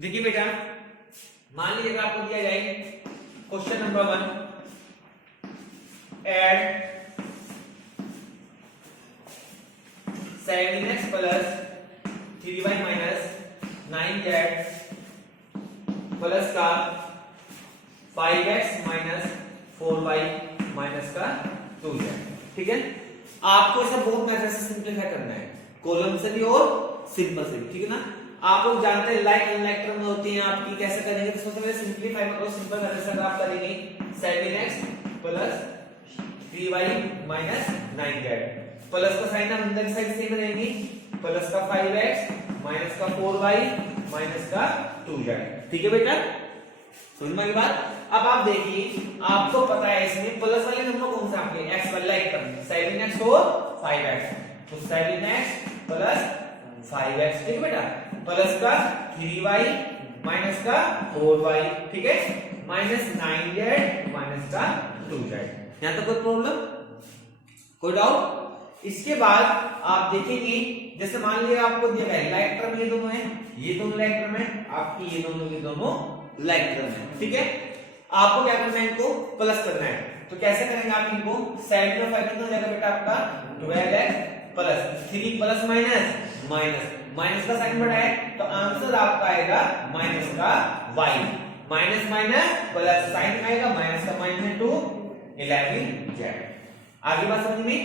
देखिए बेटा, मान लीजिए आपको दिया जाए question number 1, add 7x plus 3y minus 9z plus का 5x माइनस 4y माइनस का 2z। ठीक है, आपको सब बहुत मेथड से सिंपलीफाई करना है, कॉलम से भी और सिंपल से भी। ठीक है ना, आप लोग जानते हैं लाइक एंड लाइक टर्म होती हैं आपकी, कैसे करेंगे तो सबसे पहले सिंपलीफाई मतलब सिंपल मेथड से आप करेंगे 7x plus 3y minus 9z plus का साइन हम अंदर की साइड सेम रहेगी, प्लस का 5x माइनस का 4y माइनस का 2z। ठीक है बेटा, समझ में आई बात। अब आप देखिए, आपको पता है इसमें प्लस वाले नंबर कौन से आपके x वाला एक टर्म 7x और 5x, तो 7x प्लस 5x। ठीक है बेटा, प्लस का 3y माइनस का 4y। ठीक है, माइनस 9z माइनस का 2z। यहां तक कोई प्रॉब्लम, कोई डाउट? इसके बाद आप देखेंगे, जैसे मान लिया आपको दिया गया लाइक टर्म ये दोनों है, ये दोनों लाइक टर्म है आपकी, ये दोनों लाइक टर्म है। ठीक है, आपको क्या करना है, इनको प्लस करना है। तो कैसे करेंगे आप इनको, 7 में 5 कितना हो जाएगा बेटा आपका 12x plus 3 plus minus minus minus का साइन बढ़ा है तो आंसर आपका आएगा माइनस का y, minus minus plus sign आएगा माइनस का माइनस 2 11z। आगे बात समझ में,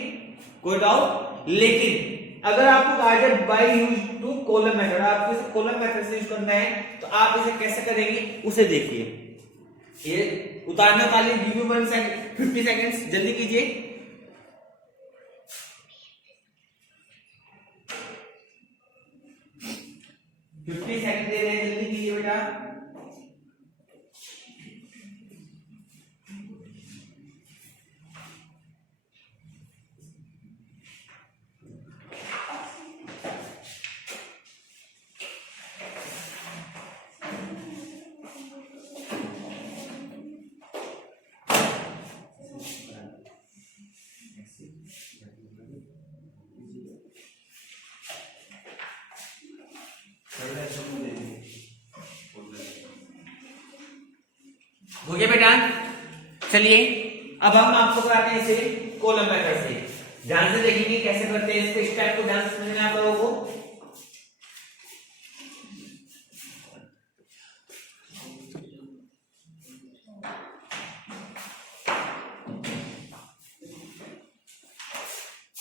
कोई डाउट? लेकिन अगर आपको कहा जाए by use two column method, आपको इसे कॉलम मेथड से यूज करना है तो आप इसे कैसे करेंगे उसे देखिए। ये उतारने वाले गिव यू 1 सेकंड 50 सेकंड्स, जल्दी कीजिए। फिफ्टी सेकंड दे रहे हैं, जल्दी कीजिए बेटा। हो गया बेटा, चलिए अब हम आपको कराते हैं इसे कॉलम मेथड से। ध्यान से देखेंगे कैसे करते हैं इसके स्टेप को, ध्यान से समझना है आप लोगों को।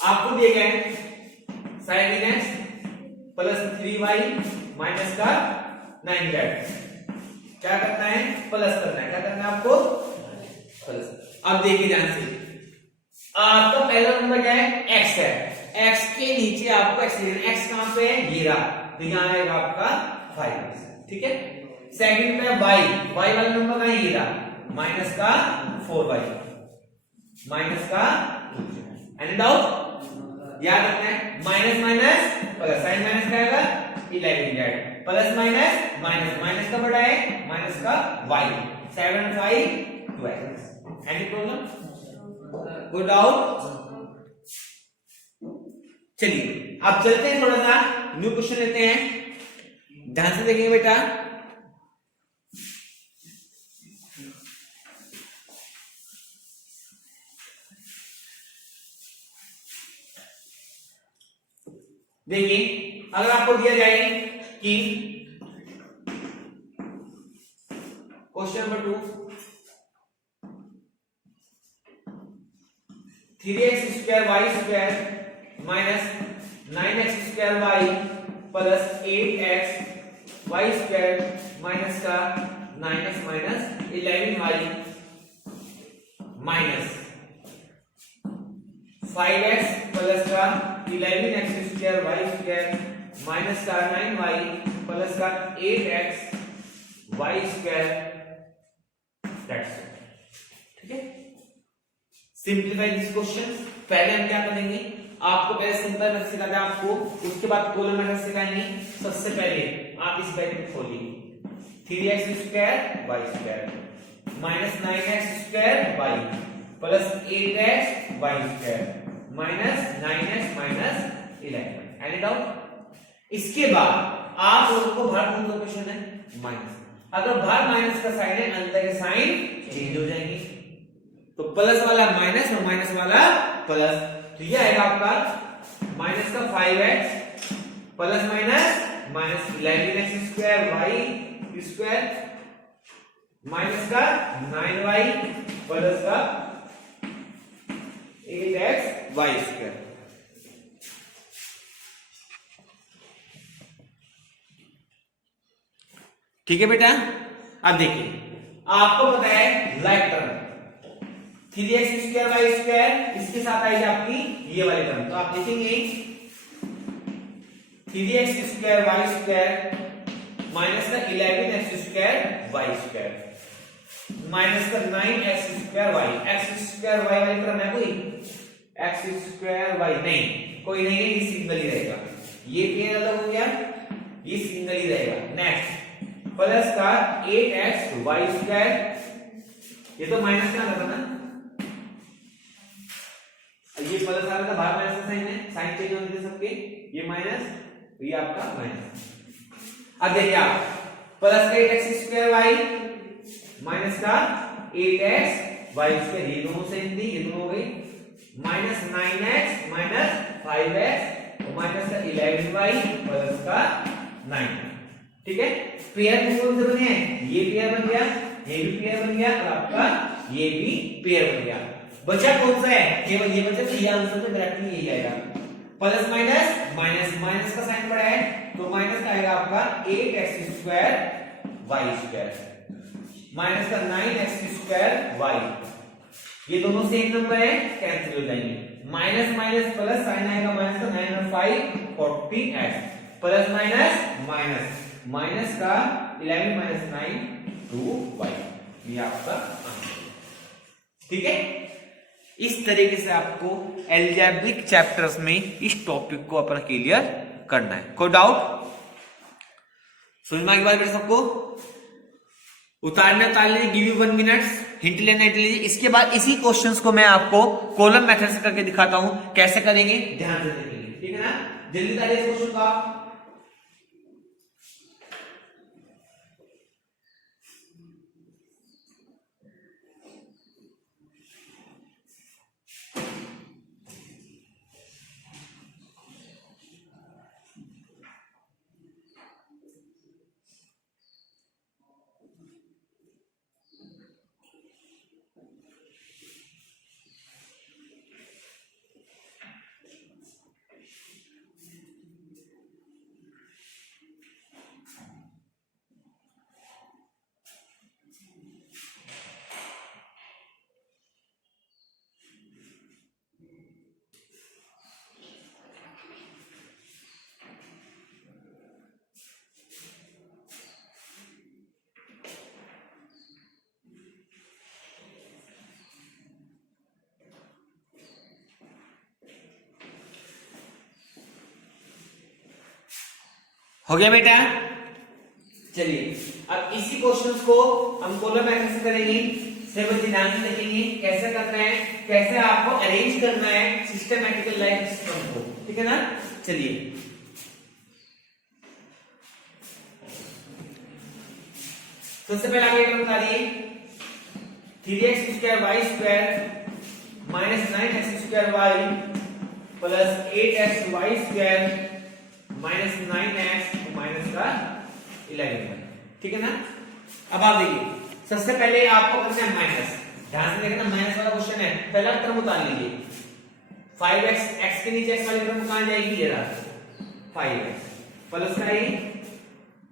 आपको दिए गए sin x plus 3y minus का 9z, क्या करना है, प्लस करना है। क्या करना है आपको, प्लस। अब देखिए ध्यान से, आपका पहला नंबर क्या है, x है, x के नीचे आपको x लेना है। x कहां पे है, ये रहा, तो यहां आएगा आपका 5। ठीक है, सेकंड पे y, y वाला नंबर कहां है, ये रहा, माइनस का 4y माइनस का 2। Any doubt? याद रखना है, minus minus plus, sign minus का आएगा 11z, plus minus minus minus का बड़ा है माइनस का y, 7 5 12। Any problem, good doubt? चलिए अब चलते हैं, थोड़ा सा न्यू क्वेश्चन लेते हैं, ध्यान से देखेंगे बेटा। देखिए, अगर आपको दिया जाए कि question number 2, 3x square y square minus 9x square y plus 8x y square minus का 9x minus 11y minus 5x plus का 11x square y square minus का 9y प्लस का 8x y स्क्वायर। ठीक है, simplify this question. पहले हम क्या करेंगे, आपको पहले सिंपल मेथड सिखाते हैं आपको, उसके बाद कॉलम मेथड सिखाएंगे। सबसे पहले आप इस ब्रैकेट खोलिए, 3x square y square minus 9x square y plus 8x y square minus 9x minus 11। Any doubt? इसके बाद आप लोगों को बाहर कौन सा क्वेश्चन है, माइनस। अगर बाहर माइनस का साइन है, अंदर के साइन चेंज हो जाएंगे। तो प्लस वाला माइनस और माइनस वाला प्लस, तो ये आएगा आपका माइनस का 5x plus minus minus 11x square y square minus का 9y प्लस का 8x वाई स्क्वायर। ठीक है बेटा। अब देखिए आपको पता है like term 3x square y square, इसके साथ आएगी आपकी ये वाली टर्म, तो आप लिखेंगे 3x square y square minus का 11x square y square minus का 9x square y. x square y वाली टर्म है कोई, x स्क्वायर वाई नहीं, कोई नहीं है, ये सिंगल ही रहेगा। ये पेयर अलग हो गया, ये सिंगल ही रहेगा। नेक्स्ट प्लस का 8x वाई स्क्वायर, ये तो माइनस का था ना, ये प्लस आ रहा था, बाहर माइनस का साइन है, साइन चेंज होने सबके, ये माइनस, ये आपका माइनस। अब देखिए आप प्लस का 8x स्क्वायर वाई माइनस का 8x वाई स्क्वायर, ये दोनों सेम थी, ये दोनों हो गई, minus 9x minus 5x minus का 11y प्लस का 9। ठीक है, पेयर कौन से बने हैं, ये पेयर बन गया, ये भी पेयर बन गया, और आपका ये भी पेयर बन गया। बचा कौन सा है, केवल ये बचा, तो ये आंसर में ब्रैकेट में यही आएगा। प्लस माइनस माइनस, माइनस का साइन पड़ा है, तो माइनस का आएगा आपका 8x square y square minus का 9x स्क्वायर वाई। ये दोनों सेम नंबर है, कैंसिल हो जाएंगे। माइनस माइनस प्लस, साइन आएगा माइनस का 9 और 5 40x plus minus minus, minus का 11 माइनस 9 2y, ये आपका आंसर। ठीक है, इस तरीके से आपको एल्जेब्रिक चैप्टर्स में इस टॉपिक को अपना क्लियर करना है। कोई डाउट समझ में आ गई बात बेटा सबको? उतारने लीजिए, गिव यू 1 मिनट्स, हिंट लेने लीजिए। इसके बाद इसी क्वेश्चंस को मैं आपको कॉलम मेथड से करके दिखाता हूं, कैसे करेंगे ध्यान से देखेंगे। ठीक है ना, जल्दी उतारिए इस क्वेश्चन को आप। हो गया बेटा? चलिए अब इसी क्वेश्चंस को हम कॉलम मेथड से करेंगे। सिर्फ ध्यान से देखेंगे कैसे करना है, कैसे आपको अरेंज करना है सिस्टमैटिकल लाइफ सिस्टम को। ठीक है ना, चलिए सबसे पहले आगे एक बता दिए 3x square y square minus 9x square y plus 8x y square minus 9x minus का 11। ठीक है ना, अब आप देखिए सबसे पहले आपको करना है माइनस। ध्यान से देखना, माइनस वाला क्वेश्चन है, पहला टर्म उतार लीजिए। 5x, x के नीचे x वाली टर्म कहां जाएगी, ये रहा 5x प्लस का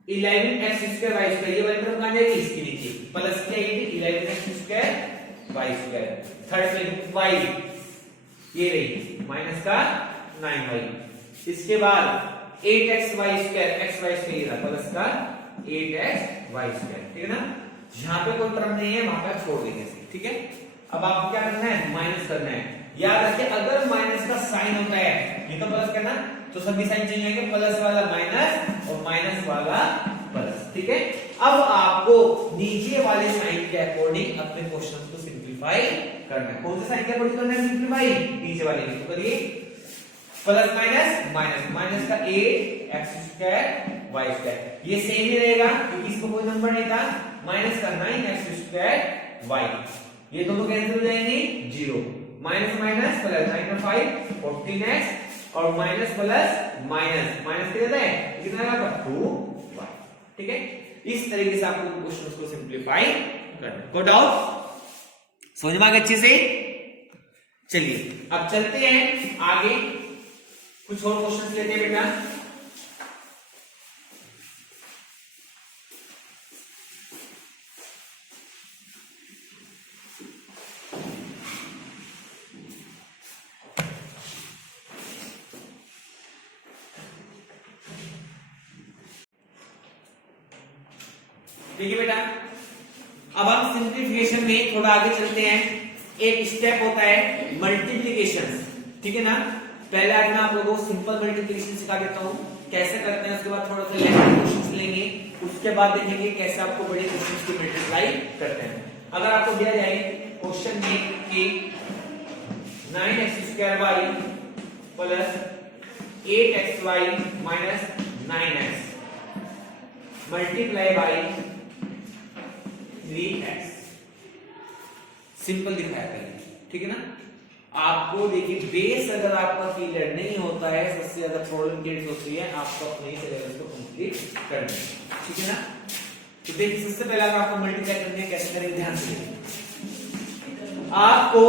11x स्क्वायर वाई स्क्वायर, ये वाली टर्म कहां जाएगी, इसके नीचे प्लस क्या आएगी 11x square y square. Third में y, ये रही माइनस का 9y। इसके बाद 8x y square, x y square plus का 8x वाई स्क्वायर। ठीक है ना, जहां पे कोई टर्म नहीं है वहां पर छोड़ देंगे। ठीक है, अब आपको क्या करना है, माइनस करना है। याद रखिए अगर माइनस का साइन होता है, ये तो प्लस करना, तो सभी साइन चेंज होंगे, प्लस वाला माइनस और माइनस वाला प्लस। ठीक है, अब आपको नीचे वाले साइन के अकॉर्डिंग अपने क्वेश्चन को सिंप्लीफाई करना है। कौन से साइन के अकॉर्डिंग करना है सिंप्लीफाई, नीचे वाले की। तो करिए प्लस माइनस माइनस, माइनस का 8 एक्स स्क्वायर वाई स्क्वायर, ये सेम ही रहेगा क्योंकि इसको कोई नंबर नहीं था। माइनस का 9 एक्स स्क्वायर वाई, ये दोनों कैंसिल हो जाएंगे, 0 माइनस माइनस प्लस, 9 का 5 14x और माइनस प्लस माइनस, माइनस कितना है, कितना है 2y। ठीक है, इस तरीके से आपको क्वेश्चन को सिंप्लीफाई करना है। कोई डाउट, समझ में आ गया अच्छे से? चलिए अब चलते हैं आगे, कुछ और क्वेश्चन लेते हैं बेटा। देखिए बेटा, अब हम सिंप्लीफिकेशन में थोड़ा आगे चलते हैं। एक स्टेप होता है मल्टीप्लिकेशन, ठीक है ना। पहले आज मैं आप लोगों को सिंपल मल्टीप्लिकेशन सिखा देता हूं कैसे करते हैं, उसके बाद थोड़ा सा लेंथी क्वेश्चंस लेंगे, उसके बाद देखेंगे कैसे आपको बड़े क्वेश्चंस की मल्टीप्लाई करते हैं। अगर आपको दिया जाए क्वेश्चन में कि 9x² y plus 8xy minus 9x multiply by 3x, simple दिखाया पहले, ठीक है ना। आपको देखिए बेस अगर आपका क्लियर नहीं होता है, सबसे ज्यादा प्रॉब्लम क्रिएट होती है, आपको अपने सिलेबस को कंप्लीट करना है, ठीक है ना। तो देखिए सबसे पहले अगर आपको मल्टीप्लाई करनी है, कैसे करेंगे ध्यान से। आपको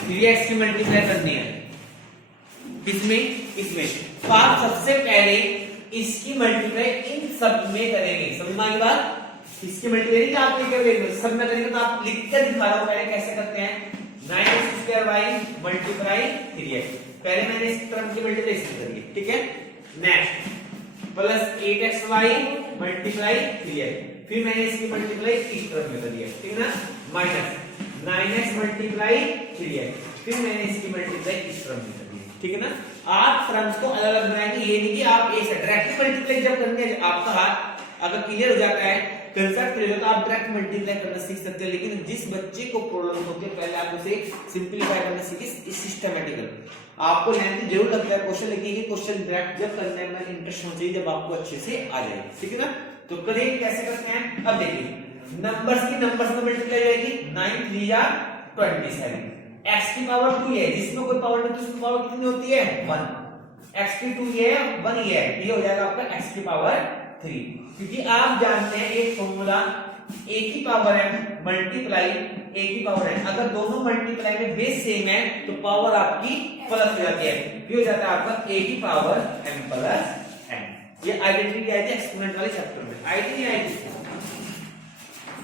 3x की मल्टीप्लाई करनी है, किसमें, इसमें। तो आप सबसे पहले इसकी मल्टीप्लाई इन सब में करेंगे, समझ में आ गई बात। इसकी मल्टीप्लाई आप लिख कर सब में करेंगे, तो आप लिख कर दिखा रहा हूं पहले कैसे करते हैं। 9x² मल्टीप्लाई 3x, पहले मैंने इस टर्म की मल्टीप्लाई इससे करी, ठीक है। Next plus 8xy multiply 3x, फिर मैंने इसकी मल्टीप्लाई इस टर्म में करी है, ठीक है ना। माइनस 9x मल्टीप्लाई 3x, फिर मैंने इसकी मल्टीप्लाई इस टर्म में करी है, ठीक है ना। आप टर्म्स को अलग अलग बनाएंगे, ये नहीं कि आप एक से डायरेक्ट मल्टीप्लाई जब करने आपका हाथ अगर क्लियर हो जाता है, कंसेप्ट क्लियर हो, तो आप डायरेक्ट मल्टीप्लाई करना सीख सकते हैं। लेकिन जिस बच्चे को प्रॉब्लम होती है, पहले आप उसे सिंपलीफाई करना सीखिए सिस्टमैटिकल। आपको लेंथ जरूर लगता है क्वेश्चन, लेकिन ये क्वेश्चन डायरेक्ट जब करने में इंटरेस्ट होना चाहिए जब आपको अच्छे से आ जाए, ठीक है ना। तो करेंगे कैसे करते हैं, अब देखिए नंबर्स की नंबर्स में मल्टीप्लाई जाएगी, 9 3 या 27, x की पावर 2 है, जिसमें कोई पावर नहीं तो उसकी पावर कितनी होती है 1, x की 2 ये है 1 ये है, ये हो जाएगा आपका x की पावर 3, क्योंकि आप जानते हैं एक फॉर्मूला a की पावर m मल्टीप्लाई a की पावर n, अगर दोनों मल्टीप्लाई में बेस सेम है तो पावर आपकी प्लस हो जाती है, ये हो जाता है आपका a की पावर m प्लस n। ये आइडेंटिटी आई थी एक्सपोनेंट वाले चैप्टर में, आई थी नहीं आई थी।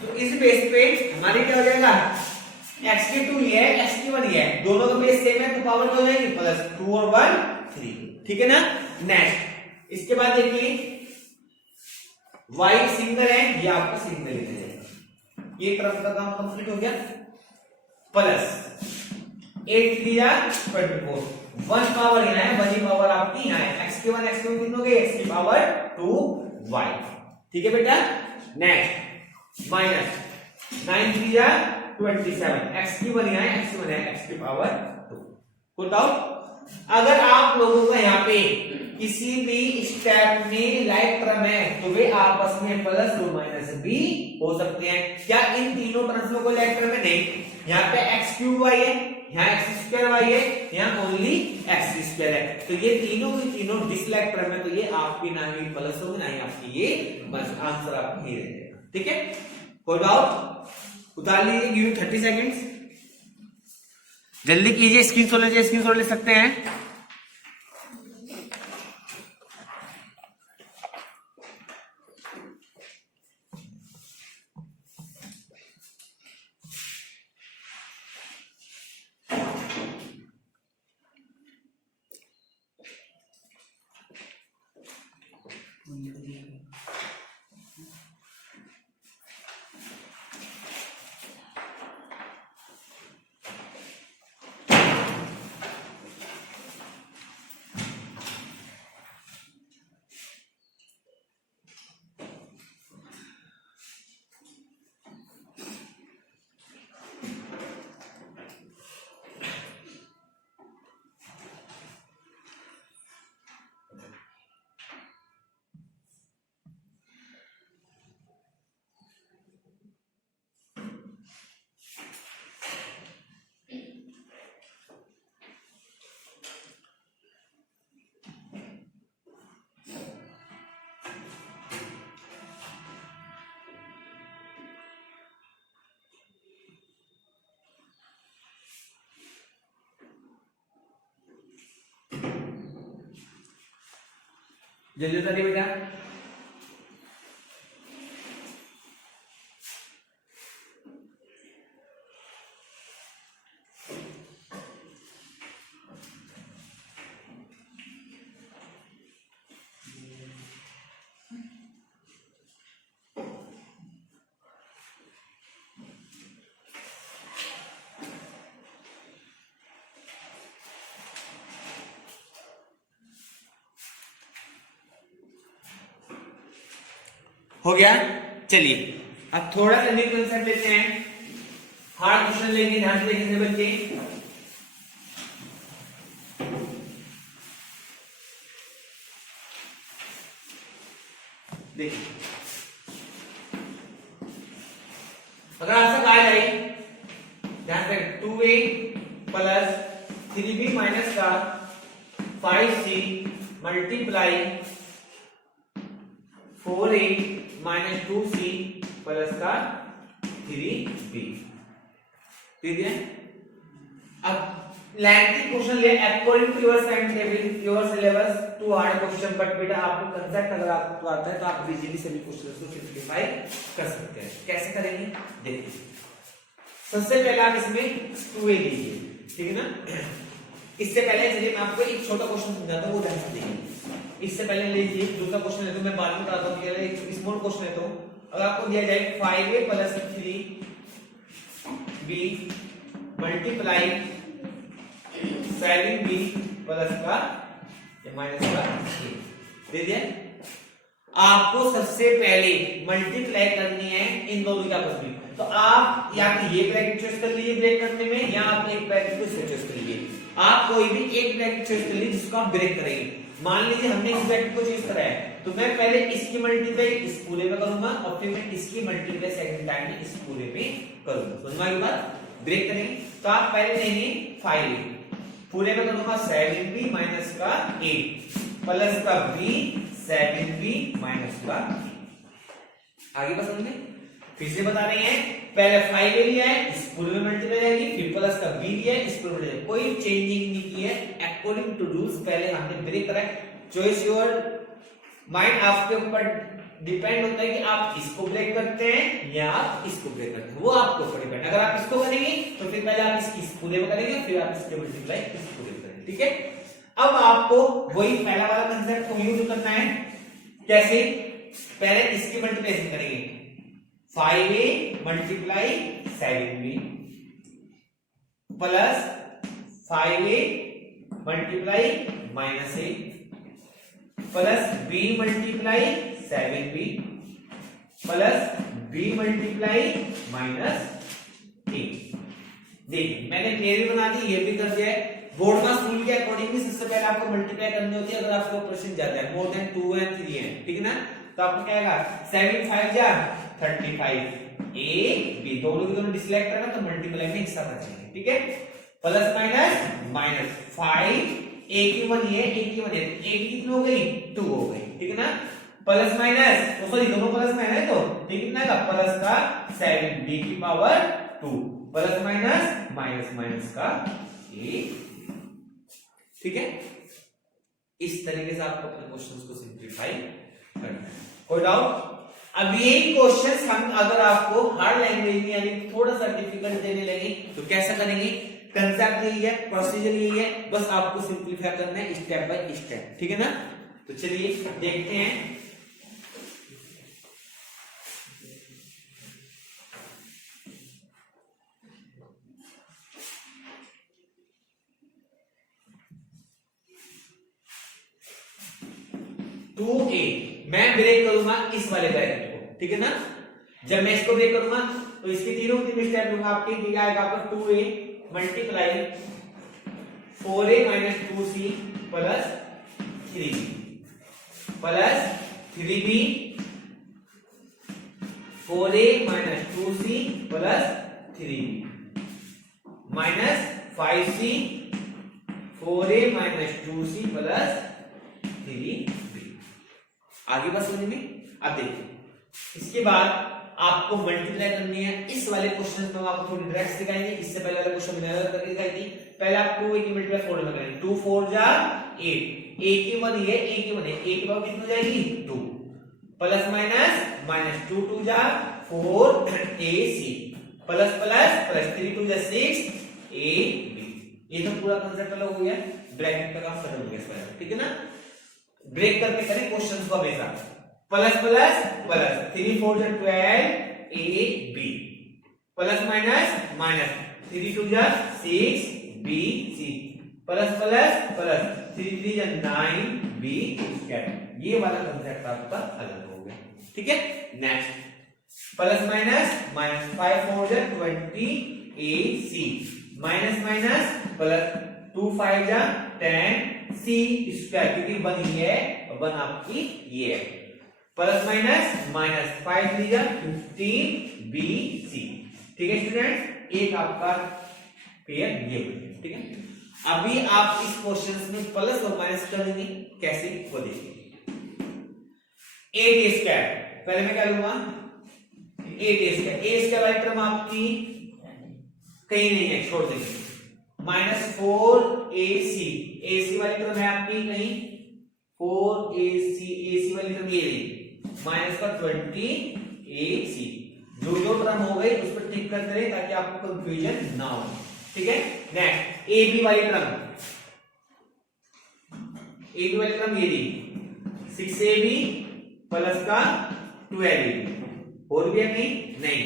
तो इस बेस पे हमारे क्या हो जाएगा, x की 2 ये है, x की 1 ये है, दोनों का बेस सेम है तो पावर क्या हो जाएगी प्लस 2 और 1 3, ठीक है ना। नेक्स्ट इसके बाद देखिए y सिंगल है, ये आपका सिंगल लिखा जाएगा, ये टर्म का काम कंप्लीट हो गया। प्लस 8 3 या 24, 1 पावर यहाँ है, 1 ही पावर आपकी यहाँ है, x की 1 x की 1 कितनी हो गई, x की पावर 2y, ठीक है बेटा। नेक्स्ट माइनस 9 3 या 27, x की 1 यहाँ है, x की 1 है, x की पावर 2। कोई डाउट? अगर आप लोगों को यहाँ पे किसी भी स्टेप में लाइक टर्म है तो वे आपस में प्लस और माइनस भी हो सकते हैं। क्या इन तीनों टर्म्स में कोई लाइक टर्म है? नहीं। यहाँ पे x³ है, यहाँ x² है, यहाँ ओनली x² है, तो ये तीनों की तीनों डिसलाइक टर्म है, तो ये आपकी ना ही प्लस होगी ना ही आपकी ये, बस आंसर आपका ही रह जाएगा, ठीक है। कोई डाउट? उतार लीजिए, गिव यू 30 सेकेंड्स, जल्दी कीजिए, स्क्रीनशॉट ले सकते हैं। जल्दी बता दिए बेटा। हो गया। चलिए अब थोड़ा सा न्यू कंसेप्ट लेते हैं, हार्ड क्वेश्चन लेंगे, ध्यान से देखिए बच्चे। देखिए अगर आपसे कहा जाए, ध्यान से 2a प्लस 3b माइनस का 5c multiply 4a minus 2c plus का 3b, ठीक है। अब लेंथी क्वेश्चन ले according to your time table, your syllabus, too hard question, but बेटा आपको कंसेप्ट अगर आपको आता है तो आप इजीली सभी क्वेश्चंस को सिंपलीफाई कर सकते हैं। कैसे करेंगे देखिए, सबसे पहले आप इसमें 2a लीजिए, ठीक है ना। इससे पहले चलिए मैं आपको एक छोटा क्वेश्चन समझाता हूं, वो ध्यान से देखिए। इससे पहले लीजिए दूसरा क्वेश्चन है तो मैं बाद में बताता हूं, एक स्मॉल क्वेश्चन है। तो अगर आपको दिया जाए 5a plus 3b multiply 7b plus का माइनस का दे दिया, आपको सबसे पहले मल्टीप्लाई करनी है इन दोनों की आपस में। तो आप या तो ये ब्रैकेट चॉइस कर लीजिए ब्रेक करने में, या आप एक ब्रैकेट को चॉइस कर लीजिए। आप कोई भी एक ब्रैकेट चॉइस कर लीजिए जिसको आप ब्रेक करेंगे। मान लीजिए हमने इस ब्रैकेट को चॉइस करा है, तो मैं पहले इसकी मल्टीप्लाई इस पूरे में करूंगा और फिर मैं इसकी मल्टीप्लाई सेकंड टाइम में इस पूरे में करूंगा। समझ में आई बात? ब्रेक करेंगे तो आप पहले लेंगे 5 पूरे में करूंगा 7b माइनका 8 प्लस का b 7b माइनस का 8। आगे बात समझ में? फिर से बता रहे हैं, पहले 5 लिया है, इस पूरे में मल्टीप्लाई जाएगी, फिर प्लस का b लिया है, इस पूरे में जाएगी। कोई चेंजिंग नहीं की है, अकॉर्डिंग टू रूल्स पहले हमने ब्रेक करा है। चॉइस योर माइंड, आपके ऊपर डिपेंड होता है कि आप इसको ब्रेक करते हैं या आप इसको ब्रेक करते हैं, वो आपके ऊपर डिपेंड। अगर आप इसको करेंगे तो फिर पहले आप इसकी इस पूरे में करेंगे, फिर आप इसके मल्टीप्लाई इस पूरे में करेंगे, ठीक है। अब आपको वही पहला वाला कंसेप्ट को यूज करना है। कैसे? पहले इसकी मल्टीप्लिकेशन करेंगे, 5a multiply 7b plus 5a multiply minus a plus b multiply 7b plus b multiply minus a। देखिए मैंने पेयर भी बना दी, ये भी कर दिया है। बोर्ड का रूल के अकॉर्डिंगली सबसे पहले आपको मल्टीप्लाई करनी होती है अगर आपको ऑपरेशन ज्यादा है, मोर देन 2 एंड 3 है, ठीक है ना। तो आपको क्या आएगा, 7 5 जा 35, a b दोनों की दोनों डिसलेक्ट करना, तो मल्टीप्लाई में एक साथ आ जाएंगे, ठीक है। प्लस माइनस माइनस 5 एक ही 1 है, एक ही 1 है, एक की कितनी हो गई 2 हो गई, ठीक है ना। प्लस माइनस तो सॉरी दोनों प्लस में है, तो ये कितना का प्लस का 7b की power 2 plus minus minus minus का a, ठीक है। इस तरीके से आपको अपने क्वेश्चंस को सिंपलीफाई करना है। कोई डाउट? अब यही क्वेश्चंस हम अगर आपको हार्ड लैंग्वेज में यानी थोड़ा सा डिफिकल्ट देने लगे तो कैसा करेंगे? कंसेप्ट यही है, प्रोसीजर यही है, बस आपको सिंपलीफाई करना है स्टेप बाय स्टेप, ठीक है ना। तो चलिए देखते हैं। टू ए मैं ब्रेक करूंगा इस वाले ब्रैकेट को, ठीक है ना। जब मैं इसको ब्रेक करूंगा तो इसके तीनों स्टेप लूंगा आपके, ठीक है। आएगा आपका 2a multiply 4a minus 2c plus 3b plus 3b 4a minus 2c plus 3b minus 5c 4a minus 2c plus 3b। आगे बात समझ में? अब देखिए इसके बाद आपको मल्टीप्लाई करनी है इस वाले क्वेश्चन में, आपको थोड़ी ट्रिक्स दिखाएंगे। इससे पहले वाले क्वेश्चन में करके दिखाई थी। पहले आप 2a की मल्टीप्लाई 4 में करेंगे, 2 4 जा 8 ए की वन है, ए की वन है, ए की पावर कितनी हो जाएगी 2 प्लस माइनस माइनस 2 2 जा 4 ए सी प्लस प्लस प्लस 3 2 जा 6 ए बी। ये तो पूरा कांसेप्ट अलग हो गया, ब्रैकेट का काम खत्म हो गया इसका, ठीक है ना। ब्रेक करके करें क्वेश्चंस को हमेशा, प्लस प्लस प्लस 3 4 जा 12 a b plus minus minus 3 2 जा 6 b c plus plus plus 3 3 जा 9 बी स्क्वायर। ये वाला कांसेप्ट आपका अलग हो गया, ठीक है। नेक्स्ट प्लस माइनस माइनस 5 4 जा 20 ए सी माइनस माइनस प्लस 2 5 जा 10 सी स्क्वायर, क्योंकि 1 ये है और 1 आपकी ये है। प्लस माइनस माइनस 5 3 जा 15 बी सी, ठीक है स्टूडेंट। एक आपका पेयर ये हो गया, ठीक है। अभी आप इस क्वेश्चंस में प्लस और माइनस करेंगे कैसे वो देखिए। 8 स्क्वायर, पहले मैं क्या लूंगा 8 स्क्वायर, ए स्क्वायर वाली टर्म आपकी कहीं नहीं है, छोड़ देंगे। माइनस 4 ए सी वाली टर्म है आपकी कहीं 4 ए सी वाली टर्म ये रही, माइनस का 20 ए सी। जो जो टर्म हो गई उस पर टिक करते रहे ताकि आपको कंफ्यूजन ना हो, ठीक है। नेक्स्ट ए बी वाली टर्म, ए बी वाली टर्म ये रही 6 ए बी प्लस का 12 ए बी, और भी है नहीं,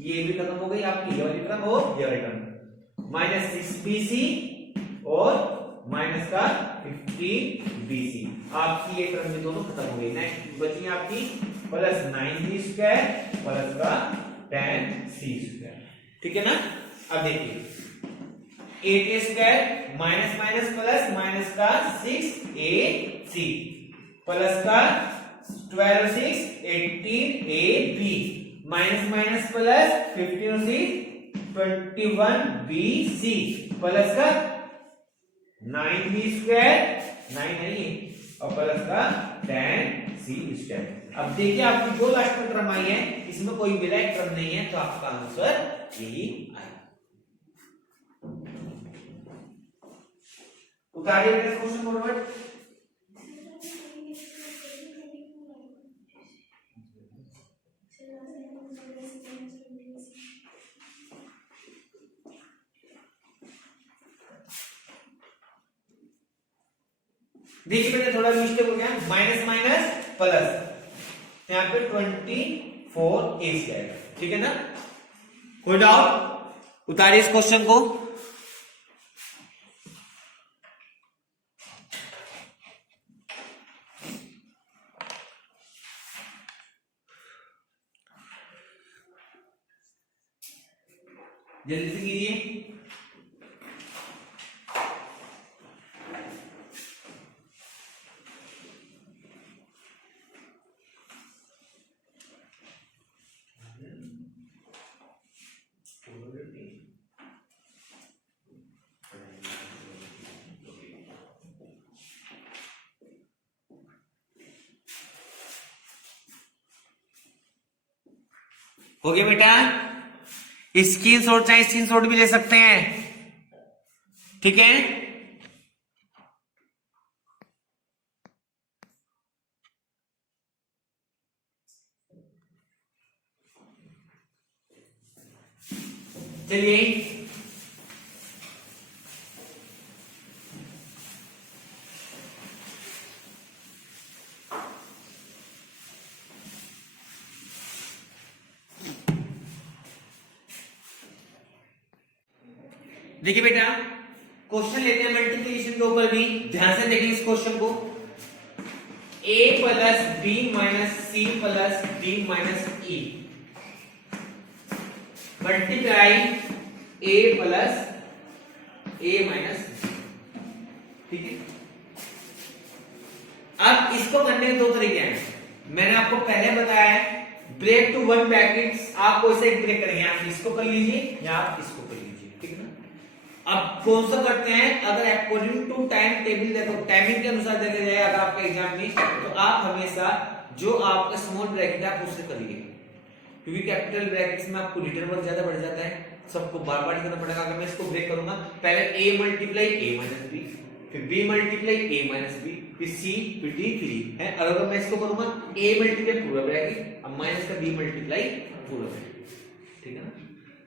ये भी खत्म हो गई आपकी ये वाली टर्म और ये वाली टर्म, माइनस 6 बी सी और माइनस का 15 बी सी। आपकी ये टर्म में दोनों खत्म हो गई। नेक्स्ट बची आपकी प्लस 9 बी स्क्वायर प्लस का 10 सी स्क्वायर, ठीक है ना। अब देखिए 8 a square minus minus plus minus का 6 ए सी प्लस का 12 और 6 18 a b minus minus plus 15 और 6 21 बी सी प्लस का 9 बी स्क्वायर 9 नहीं और प्लस का 10 सी स्क्वायर। अब देखिए आपकी जो लास्ट में टर्म आई है इसमें कोई मिला एक टर्म नहीं है, तो आपका आंसर यही आएगा। उतारिए बेटा क्वेश्चन फॉरवर्ड। देखिए बेटा थोड़ा मिस्टेक हो गया, माइनस माइनस प्लस यहाँ पे 24 ए स्क्वायर, ठीक है ना। कोई डाउट? उतारिए इस क्वेश्चन को। जल्दी से कीजिए। हो गया बेटा, स्क्रीनशॉट चाहे स्क्रीनशॉट भी ले सकते हैं, ठीक है। चलिए देखिए बेटा क्वेश्चन लेते हैं मल्टीप्लिकेशन के ऊपर भी, ध्यान से देखिए इस क्वेश्चन को। a plus b minus c plus d minus e multiply a plus a minus, ठीक है। अब इसको करने के दो तरीके हैं, मैंने आपको पहले बताया है ब्रेक टू वन ब्रैकेट्स, आपको इसे एक ब्रेक करेंगे, आप इसको कर लीजिए या आप इसको कर लीजिए, ठीक है ना। अब कौन सा करते हैं, अगर अकॉर्डिंग टू टाइम टेबल देखो, टाइमिंग के अनुसार देखा जाए अगर आपका एग्जाम में, तो आप हमेशा जो आपका स्मॉल ब्रैकेट है आप उससे करिए, क्योंकि कैपिटल ब्रैकेट्स में आपको रिटर्न वर्क ज्यादा बढ़ जाता है, सबको बार बार करना पड़ेगा। अगर मैं इसको ब्रेक करूंगा, पहले a multiply a minus b फिर b multiply a minus b, फिर c, फिर d, फिर e है। और अगर मैं इसको करूंगा a मल्टीप्लाई पूरा ब्रैकेट, अब माइनस का b मल्टीप्लाई पूरा ब्रैकेट, ठीक है ना।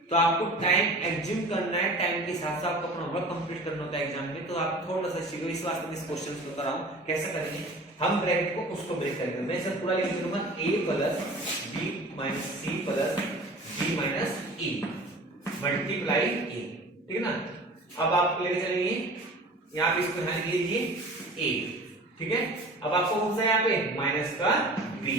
तो आपको टाइम एज्यूम करना है, टाइम के हिसाब से आपको अपना वर्क कंप्लीट करना होता है एग्जाम में। तो आप थोड़ा सा सीखो, इस वास्ते में इस क्वेश्चन को बता रहा हूं कैसे करेंगे हम। ब्रैकेट को उसको ब्रेक करेंगे। मैं इसे पूरा लिख दूंगा a plus b minus c plus d minus e multiply a, ठीक है ना। अब आप लेके चलेंगे यहाँ पे, इसको यहां लिख लीजिए a, ठीक है। अब आपको कौन सा यहाँ पे माइनस का b,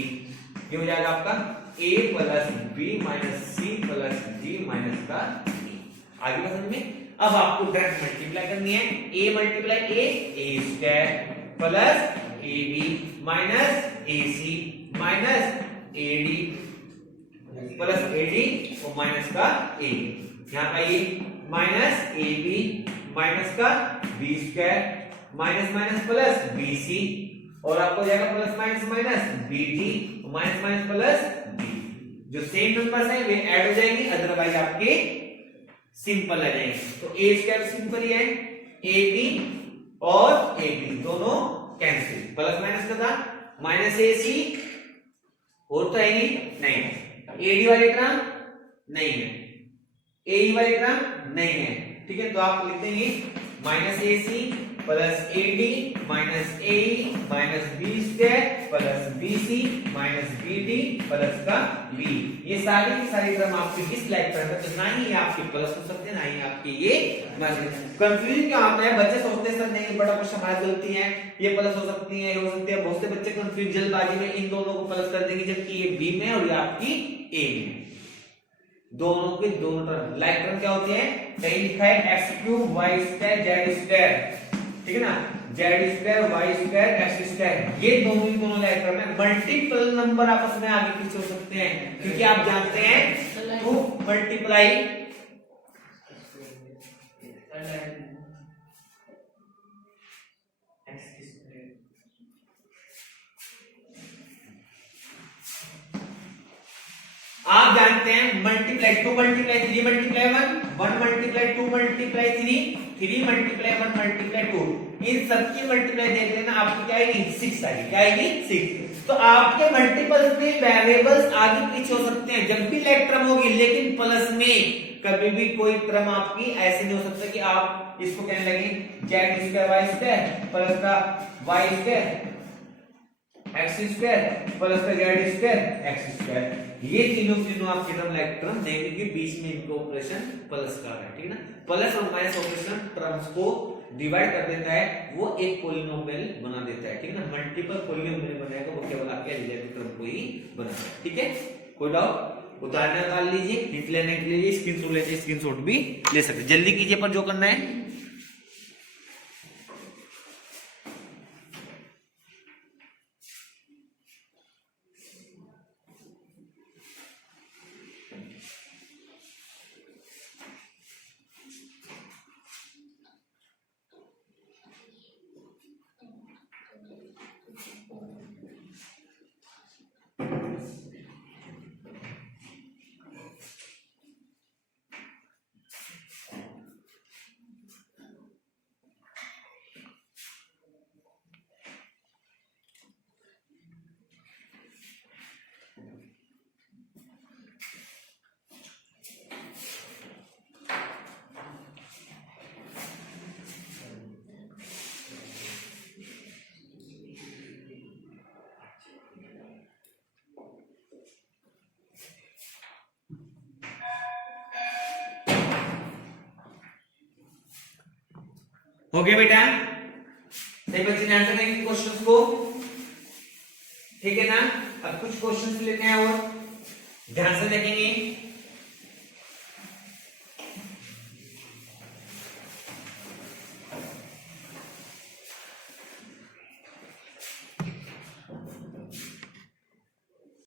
ये हो जाएगा आपका a plus b minus c plus d minus का e। आगे का समझ में। अब आपको डायरेक्ट मल्टीप्लाई करनी है, a multiply a square plus ab minus ac minus ad plus ad और माइनस का a। यहाँ का ये माइनस ab माइनस का b square minus minus plus bc, और आपको जाएगा plus minus minus bd minus minus plus b। जो सेम नंबर्स हैं वे ऐड हो जाएंगे, अदरवाइज आपके सिंपल आ जाएंगे। तो a स्क्वायर सिंपल ही है, ab और ab दोनों कैंसिल, प्लस माइनस का था माइनस ac, और तो है नहीं, ad वाले टर्म नहीं है, ae वाले टर्म नहीं है, ठीक है। तो आप लिखते हैं minus ac plus ad minus ae minus b square plus bc minus bd plus का b। ये सारी की सारी टर्म आपकी किस लाइक पर है, तो ना ही आपके प्लस हो सकते हैं ना ही आपके ये माइनस। कंफ्यूजन क्या आता है, बच्चे सोचते हैं सर नहीं बड़ा क्वेश्चन हमारी गलती है, ये प्लस हो सकती है, ये हो सकती है। बहुत से बच्चे कंफ्यूज जल्दबाजी में इन दोनों को प्लस कर देंगे, जबकि ये b में और ये आपकी a में, दोनों के दोनों टर्म लाइक टर्म क्या होते हैं। कहीं लिखा है x cube y square z square, ठीक है ना, z square y square x square, ये दोनों लाइक टर्म है। मल्टीपल नंबर आपस में आगे पीछे हो सकते हैं, क्योंकि आप जानते हैं टू मल्टीप्लाई आप जानते हैं multiply 2 multiply 3 multiply 1 1 multiply 2 multiply 3 multiply 1 multiply 2, इन सबकी मल्टीप्लाई देख लेना, आपकी क्या आएगी 6 आएगी, क्या आएगी 6। तो आपके मल्टीपल्स में वेरिएबल्स आगे पीछे हो सकते हैं जब भी लाइक टर्म होगी, लेकिन प्लस में कभी भी कोई टर्म आपकी ऐसे नहीं हो सकता कि आप इसको कहने लगे z square y square plus का y square x square plus का जेड स्क्वायर एक्स स्क्वायर, ये तीनों आपके टर्म लाइक टर्म नहीं, क्योंकि बीच में इनका ऑपरेशन प्लस का है, ठीक है ना। प्लस और माइनस ऑपरेशन टर्म्स को डिवाइड कर देता है, वो एक पॉलिनोमियल बना देता है, ठीक है ना। मल्टीपल पॉलिनोमियल बनाएगा वो केवल आपके एलिजेब्रिक टर्म को ही बनाता है, ठीक है। कोई डाउट, उदाहरण निकाल लीजिए, हिंट लेने के लिए स्क्रीनशॉट लेते, स्क्रीनशॉट भी ले सकते, जल्दी कीजिए पर जो करना है। हो गया बेटा, सही बच्चे ने आंसर देंगे क्वेश्चंस को, ठीक है ना। अब कुछ क्वेश्चंस लेते हैं और ध्यान से देखेंगे।